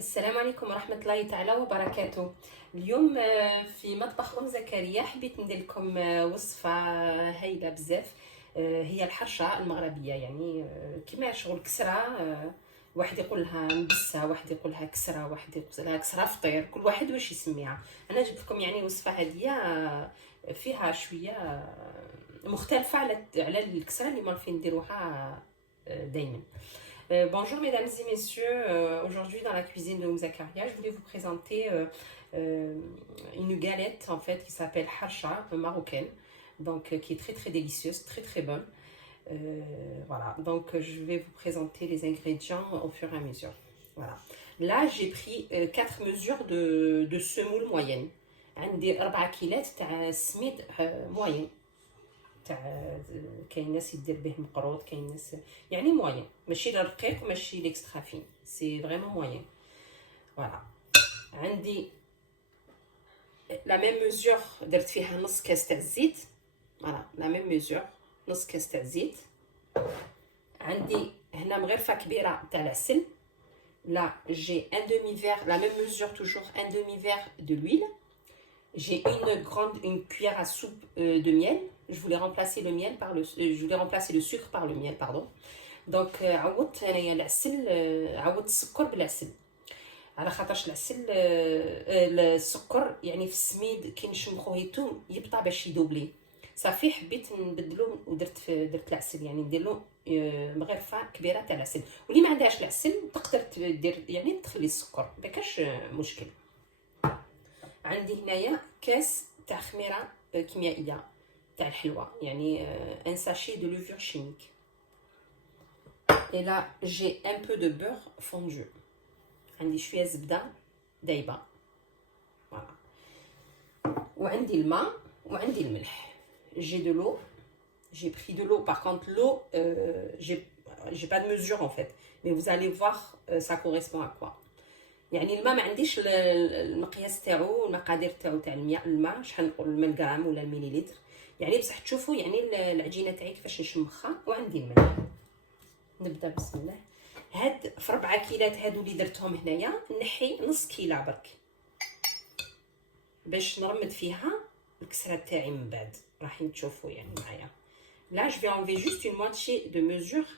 السلام عليكم ورحمة الله تعالى وبركاته. اليوم في مطبخ زكريا حبيت ندير لكم وصفة هايلة بزاف. هي الحرشة المغربية، يعني كما شغل كسرة. واحد يقول لها مبسة، واحد يقول لها كسرة، واحد يقول لها كسرة فطير، كل واحد واش يسميها. أنا جبت لكم يعني وصفة هادية فيها شوية مختلفة على الكسرة اللي مالفين نديروها دايما. Bonjour mesdames et messieurs, aujourd'hui dans la cuisine de Zakaria, je voulais vous présenter une galette en fait qui s'appelle harsha marocaine, donc qui est très très délicieuse, très très bonne. Voilà, donc je vais vous présenter les ingrédients au fur et à mesure. Voilà. Là j'ai pris 4 mesures de semoule moyenne. عندي 4 كيلات تاع سميد moyen. كاين ناس يدير به مقروط، كاين ناس يعني موين، ماشي لا رقيق وماشي ليكسترا فين، سي فريمون موين. فوالا عندي لا ميم ميزور، درت فيها نص كاس تاع الزيت. فوالا لا ميم ميزور، نص كاس تاع الزيت. عندي هنا مغرفه كبيره تاع العسل. لا جي ان دومي فير، لا ميم ميزور توجور ان دومي فير دو لويل. J'ai une cuillère à soupe de miel. Je voulais remplacer le miel par je voulais remplacer le sucre par le miel, pardon. Donc عوضت انايا العسل، عوضت السكر بالعسل، على خاطرش العسل السكر يعني في السميد كي نشمخوه يتوم يبطا باش يدوبلي. صافي حبيت نبدلو درت العسل، يعني ندير له مغرفه كبيره تاع العسل. واللي ما عندهاش العسل تقدر دير يعني تخلي السكر، مكاش مشكل. عندي هنايا كاس تاع خميره كيميائيه تاع الحلوى، يعني ان ساشي دو لوفور شيميك. et là j'ai un peu de beurre fondu. عندي شويه زبده دايبه. فوالا. وعندي الماء وعندي الملح. j'ai de l'eau. j'ai pris de l'eau. Par contre l'eau j'ai pas de mesure en fait, mais vous allez voir ça correspond à quoi. يعني الماء ما عنديش المقياس تاعو، المقادير تاع الماء شحال نقول الملغرام ولا المليلتر، يعني بصح تشوفوا يعني العجينه تاعي كيفاش نشمخها. وعندي الملح. نبدا بسم الله. هاد في 4 كيلات هادو اللي درتهم هنايا نحي نص كيله برك باش نرمد فيها الكسره تاعي من بعد، راح تشوفوا يعني معايا. Là je vais enlever juste une moitié de mesure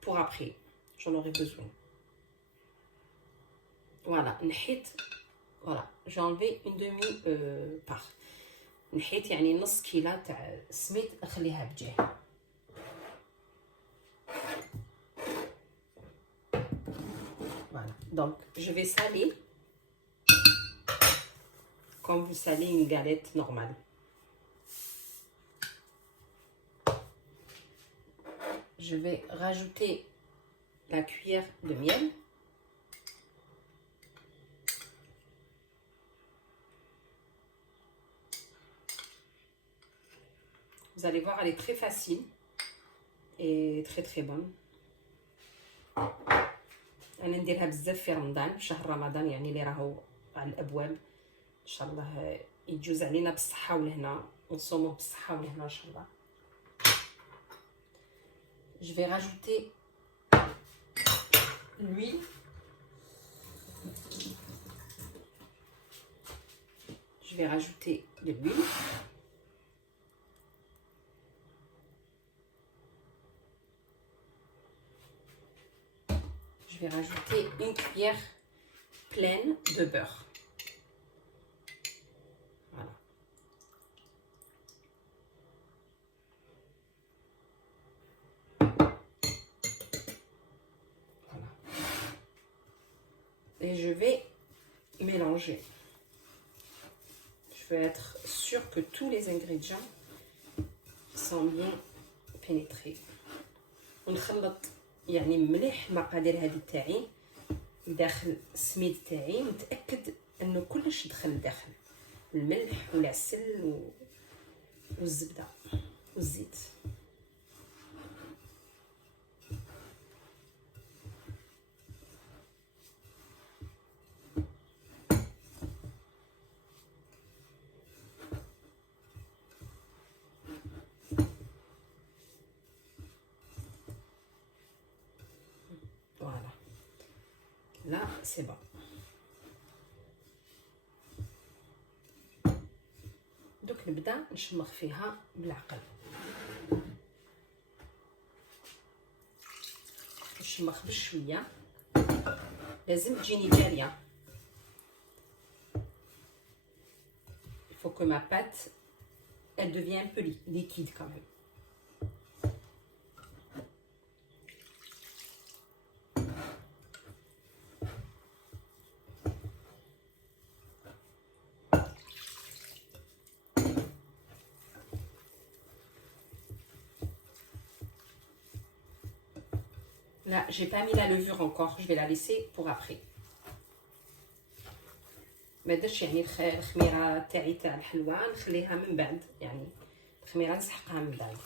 pour après, j'en aurai besoin. Voilà, نحيت. Voilà, j'ai enlevé une demi part. نحيت يعني نص كيلة تاع السميد نخليها بجهه. Voilà, donc je vais saler comme vous salez une galette normale. Je vais rajouter la cuillère de miel. Vous allez voir, elle est très facile et très très bonne. انا نديرها بزاف في رمضان، في شهر رمضان يعني اللي راهو على الابواب. ان شاء الله يجوز علينا بالصحه والهنا، ونصوموه بالصحه والهنا ان شاء الله. Je vais rajouter l'huile. Je vais rajouter de l'huile. Je vais rajouter une cuillère pleine de beurre. Voilà. Voilà. Et je vais mélanger. Je veux être sûre que tous les ingrédients sont bien pénétrés. ونخلط يعني مليح المقادير هذه تاعي داخل السميد تاعي، نتاكد انه كلش دخل داخل الملح والعسل والزبده والزيت. Voilà, là c'est bon. نبدا نشمخ فيها بالعقل. نشمخ بشويه، لازم تجيني جاريه. Il faut que ma pâte elle devient un peu liquide quand même. Là, j'ai pas mis la levure encore, je vais la laisser pour après. ما درتش يعني الخميره تاعي تاع الحلوى نخليها من بعد، يعني الخميره نسحقها من بعد.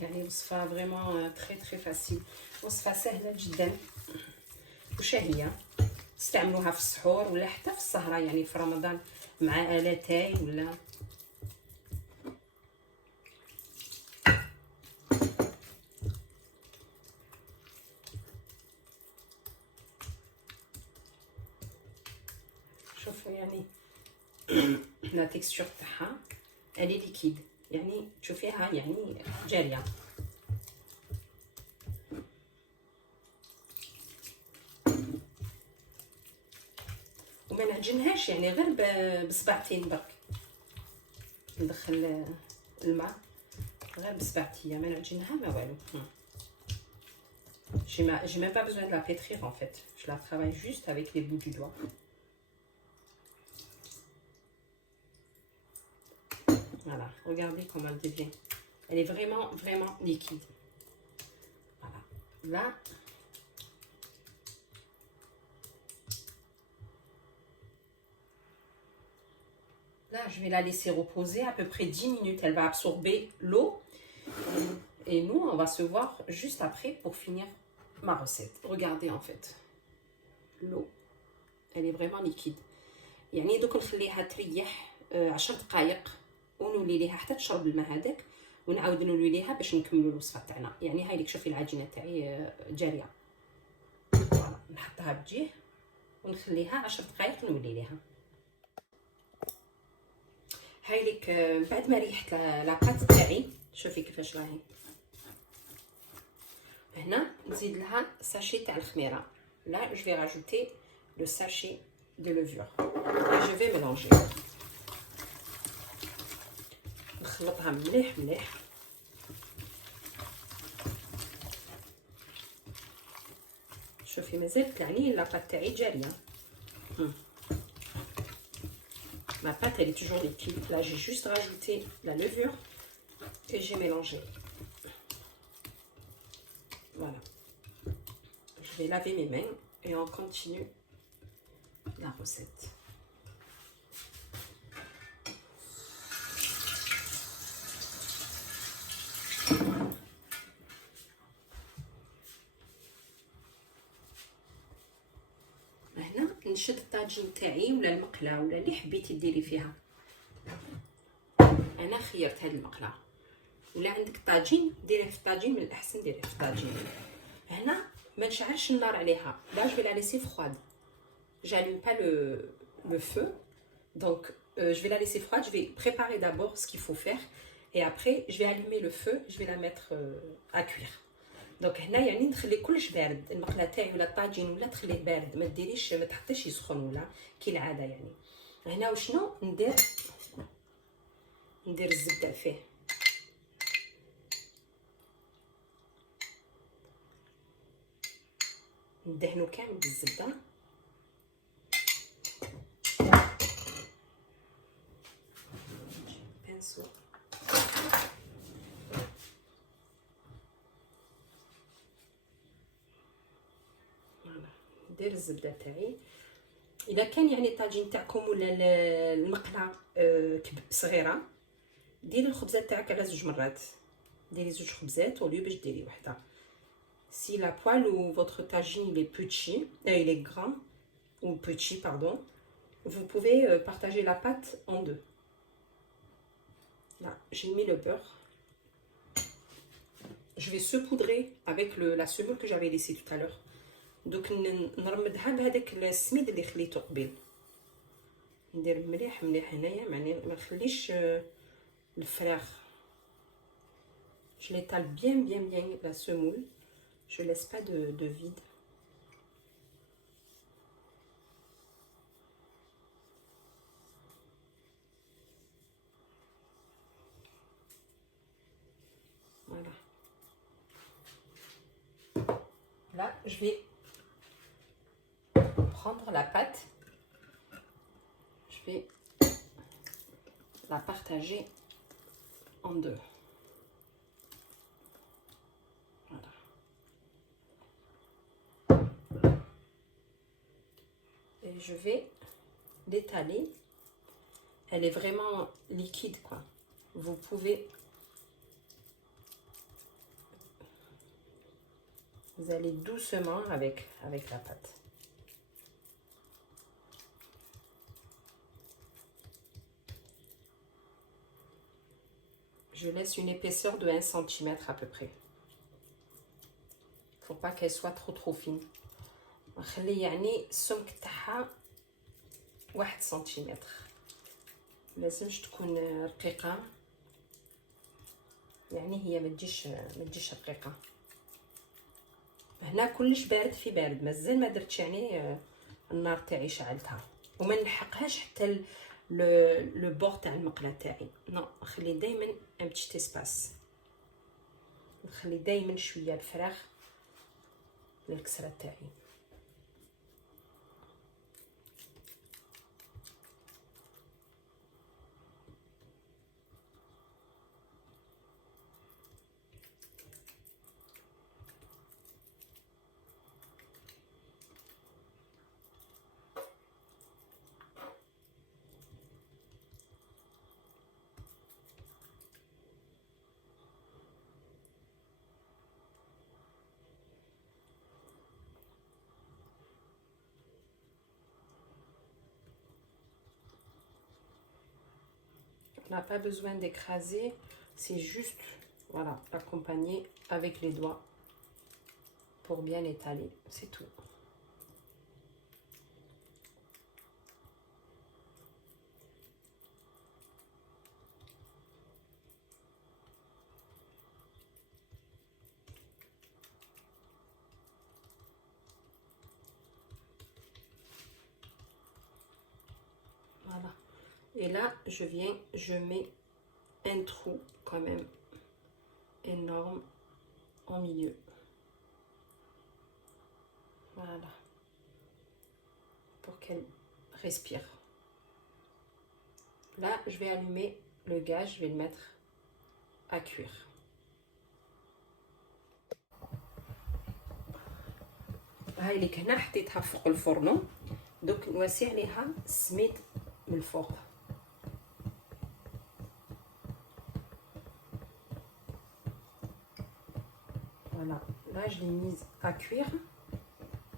يعني وصفة فريمون تري فاسيل، وصفة سهلة جدا وشهية. تستعملوها في السحور ولا حتى في السهرة، يعني في رمضان مع لاتاي ولا. شوفوا يعني لا تكستور تاعها الي ليكيد، يعني تشوفيها يعني جاريه. وما نعجنهاش يعني غير بصبعتين برك، ندخل الماء غير بصبعتيه، ما نعجنها ما والو. j'ai même pas besoin de la pétrir en fait, je la travaille juste avec les bouts du doigt. Voilà, regardez comment elle devient. Elle est vraiment liquide. Voilà. Là, je vais la laisser reposer à peu près 10 minutes. Elle va absorber l'eau. Et nous, on va se voir juste après pour finir ma recette. Regardez en fait. L'eau, elle est vraiment liquide. يعني دوك نخليها تريح 10 دقائق ونولي ليها حتى تشرب الماء هذاك، ونعاود نولي ليها باش نكملوا الوصفه تاعنا. يعني هاي ليك شوفي العجينه تاعي جاريه. فوالا نحطها بجيه ونخليها 10 دقائق ونولي ليها. هاي ليك بعد ما ريحت لاباط تاعي، شوفي كيفاش راهي. هنا نزيد لها ساشي تاع الخميره. Là je vais rajouter le sachet de levure et je vais mélanger. نخلطها مليح مليح. شوفي مازال يعني لاباط تاعي جاريه. Ma pâte elle est toujours liquide. Là j'ai juste rajouté la levure et j'ai mélangé. Voilà. Je vais laver mes mains et on continue la recette. هنا نشد الطاجين تاعي ولا المقله ولا اللي حبيتي ديري فيها. انا خيرت هذه المقله، ولا عندك طاجين ديريه في الطاجين، من الاحسن ديريه في الطاجين. هنا ما نشعلش النار عليها. Là je vais la laisser froide. J'allume pas le feu. Donc je vais la laisser froide. Je vais préparer d'abord ce qu'il faut faire et après je vais allumer le feu, je vais la mettre à cuire. دونك هنا يعني نخلي كلش بارد، المقله تاعي ولا الطاجين ولا تخليه بارد، ما ديريش ما تحطيش يسخن ولا كالعاده. يعني هنا وشنو ندير الزبده فيه. ندهنو كامل بالزبده. بانسو ندير الزبده تاعي الا كان يعني طاجين تاعكم ولا المقله صغيره، ديري الخبزه تاعك على 2 مرات، ديري 2 خبزات وليو باش ديري وحده. Si la poêle ou votre tagine il est petit, il est grand ou petit pardon, vous pouvez partager la pâte en 2. Là, j'ai mis le beurre. Je vais saupoudrer avec la semoule que j'avais laissée tout à l'heure. Donc نرمدها بهذاك السميد اللي خليته قبيل. ندير مليح مليح هنايا، يعني ما نخليش الفراخ. Je l'étale bien bien bien la semoule. Je laisse pas de vide. Voilà. Là, je vais prendre la pâte. Je vais la partager en 2. Voilà. Et je vais l'étaler. Elle est vraiment liquide, quoi. Vous pouvez... Vous allez doucement avec la pâte. Je laisse une épaisseur de 1 cm à peu près. Faut pas qu'elle soit trop fine. نخلي يعني السمك تاعها 1 سنتيمتر. ملازمش تكون رقيقة، يعني هي ما تجيش رقيقة. هنا كلش بارد في بارد، مازال ما درتش يعني النار تاعي شعلتها، وما نحقهاش حتى لو بور تاع المقله تاعي. نو، نخلي دائما ان بتيت اسباس، نخلي دائما شويه الفراخ للكسره تاعي. On n'a pas besoin d'écraser, c'est juste, voilà, accompagner avec les doigts pour bien étaler, c'est tout. Voilà. Et là, je mets un trou quand même énorme en milieu. Voilà. Pour qu'elle respire. Là, je vais allumer le gaz, je vais le mettre à cuire. هاي اللي هنا حطيتها فوق الفرن، دوك نواسي عليها السميد من الفوق. Voilà, là je l'ai mise à cuire.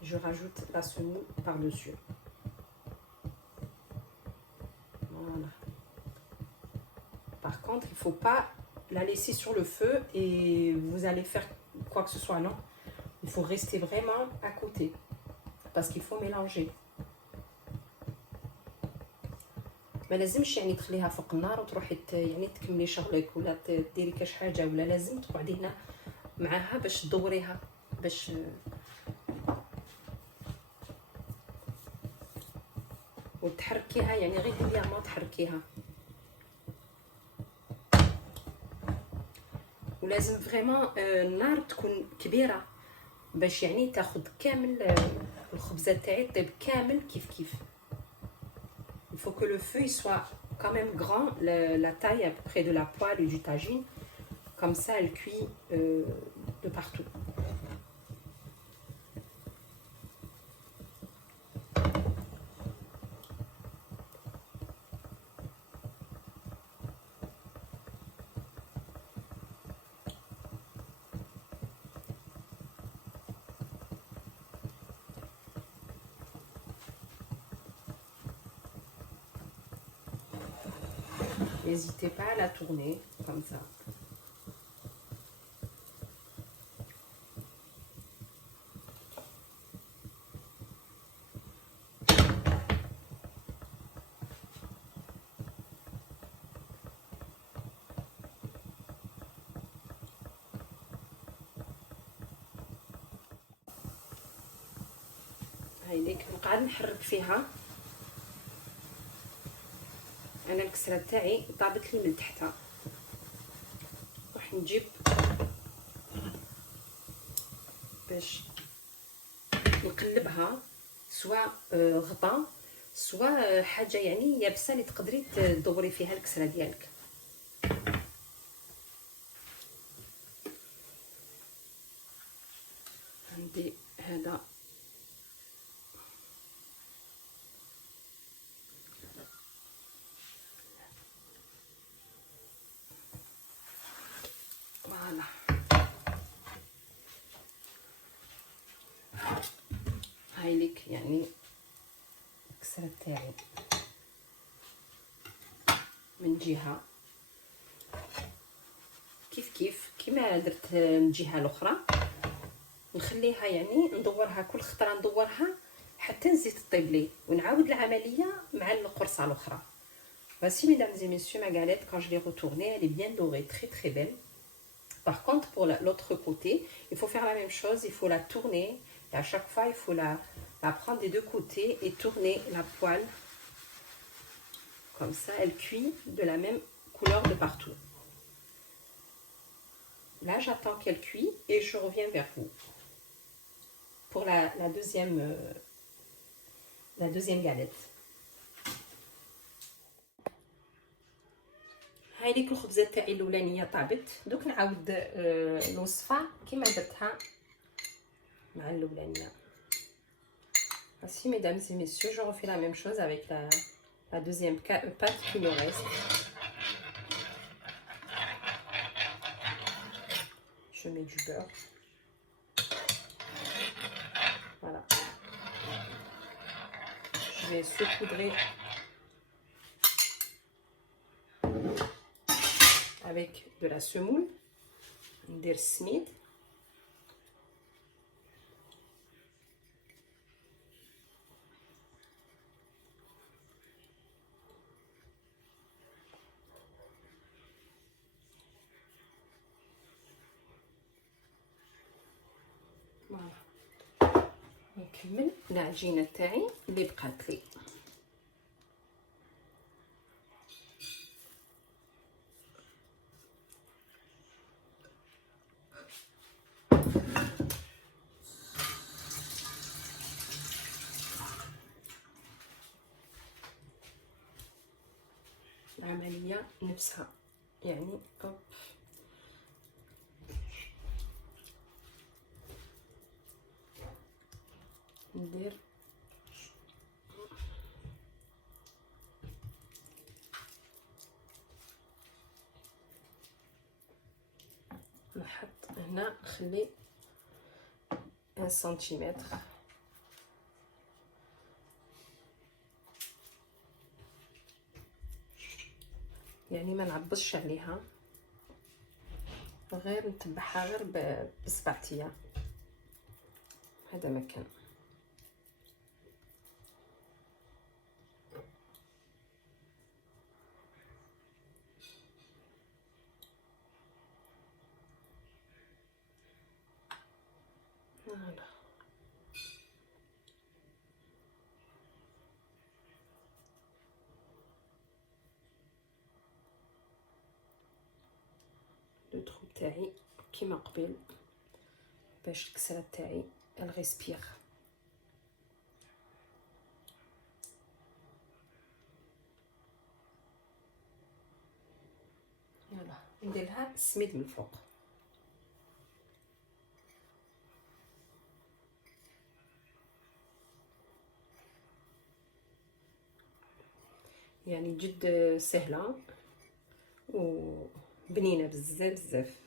Je rajoute la semoule par-dessus. Voilà. Par contre, il ne faut pas la laisser sur le feu et vous allez faire quoi que ce soit, non. Il faut rester vraiment à côté parce qu'il faut mélanger. ما لازمش يعني تخليها فوق النار وتروحي يعني تكملي شغلك ولا ديري كاش حاجه، ولا لازم تقعدي هنا معاها باش تدوريها، باش وتحركيها، يعني غير هي ما تحركيها. ولازم فريمون النار تكون كبيره باش يعني تاخد كامل الخبزه تاعي طيب كامل كيف. Il faut que le feu il soit quand même grand, la taille à peu près de la poêle et du tagine, comme ça elle cuit de partout. n'hésitez pas à la tourner comme ça. هايليك نقعد نحرك فيها. انا الكسره تاعي طابت لي من تحتها، راح نجيب باش نقلبها سواء غطا سواء حاجه يعني يابسه اللي تقدري تدوري فيها الكسره ديالك. عندي هذا فوالا. هايليك يعني الكسره تاعي من جهه كيف كيما درت من الجهه الاخرى، نخليها يعني ندورها كل خطره ندورها حتى نزيد طيب لي، ونعاود العمليه مع القرصه الاخرى. Voici mesdames et messieurs ma galette quand je l'ai retournée, elle est bien dorée, très très belle. Par contre pour l'autre côté, il faut faire la même chose, il faut la tourner et à chaque fois il faut la prendre des deux côtés et tourner la poêle comme ça, elle cuit de la même couleur de partout. Là j'attends qu'elle cuit et je reviens vers vous pour la deuxième galette. هاي ليك الخبزه تاعي الاولانيه طابت، دوك نعاود الوصفه كيما درتها مع الاولانيه. Voici mesdames et messieurs, je refais la même chose avec la deuxième pâte qui me reste. Je mets du beurre. Voilà. Je vais saupoudrer avec de la semoule, ندير السميد. فوالا نكمل العجينه تاعي اللي بقات لي. العمليه نفسها يعني أوب. ندير نحط هنا نخلي 1 سنتيمتر يعني ما نعبصش عليها، غير نتبعها غير بصبعتيا. هذا مكان فوالا. لو ترو تاعي كيما قبل باش الكسره تاعي الغيسبيغ. يلا ندير لها السميد من الفوق. يعني جد سهله وبنينه بزاف بزاف.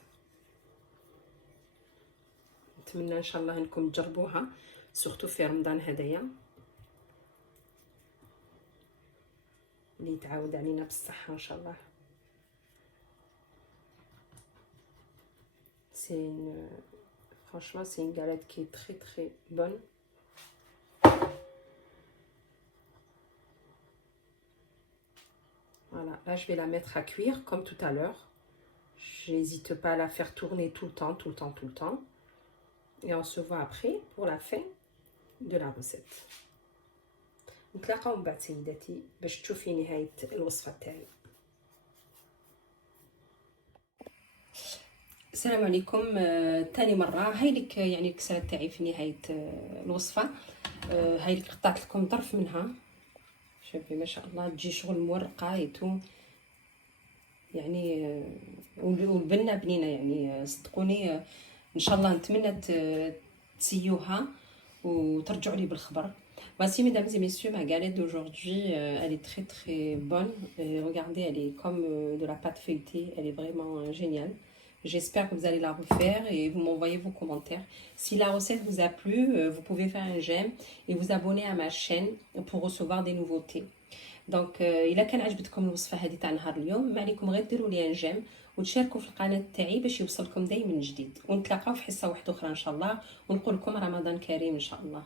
نتمنى ان شاء الله انكم تجربوها سورتو في رمضان هدايا اللي تعاود علينا بالصحه ان شاء الله. franchement, c'est une galette qui est très très bonne. Voilà, là je vais la mettre à cuire comme tout à l'heure. J'hésite pas à la faire tourner tout le temps, tout le temps, tout le temps. Et on se voit après pour la fin de la recette. نتلاقاو من بعد سيداتي باش تشوفي نهاية الوصفة تاعي. السلام عليكم. تاني مرة هاي لك يعني الكسرة تاعي في نهاية الوصفة. هاي لك قطعت لكم ظرف منها، شوفي ما شاء الله تجي شغل مورقة يتو يعني، والبنة بنينة يعني صدقوني. ان شاء الله نتمنى تسيوها وترجعوا لي بالخبر. Voici, mesdames et messieurs, ma galette d'aujourd'hui. Elle est très très bonne. Regardez, elle est comme de la pâte feuilletée. Elle est vraiment géniale. J'espère que vous allez la refaire et vous m'envoyez vos commentaires. Si la recette vous a plu, vous pouvez faire un j'aime et vous abonner à ma chaîne pour recevoir des nouveautés. دونك الا كان عجبتكم الوصفه هذه تاع نهار اليوم، ما عليكم غير ديروا لي ان جيم وتشاركوا في القناه تاعي باش يوصلكم دايما جديد، ونتلاقاو في حصه واحده اخرى ان شاء الله، ونقول لكم رمضان كريم ان شاء الله.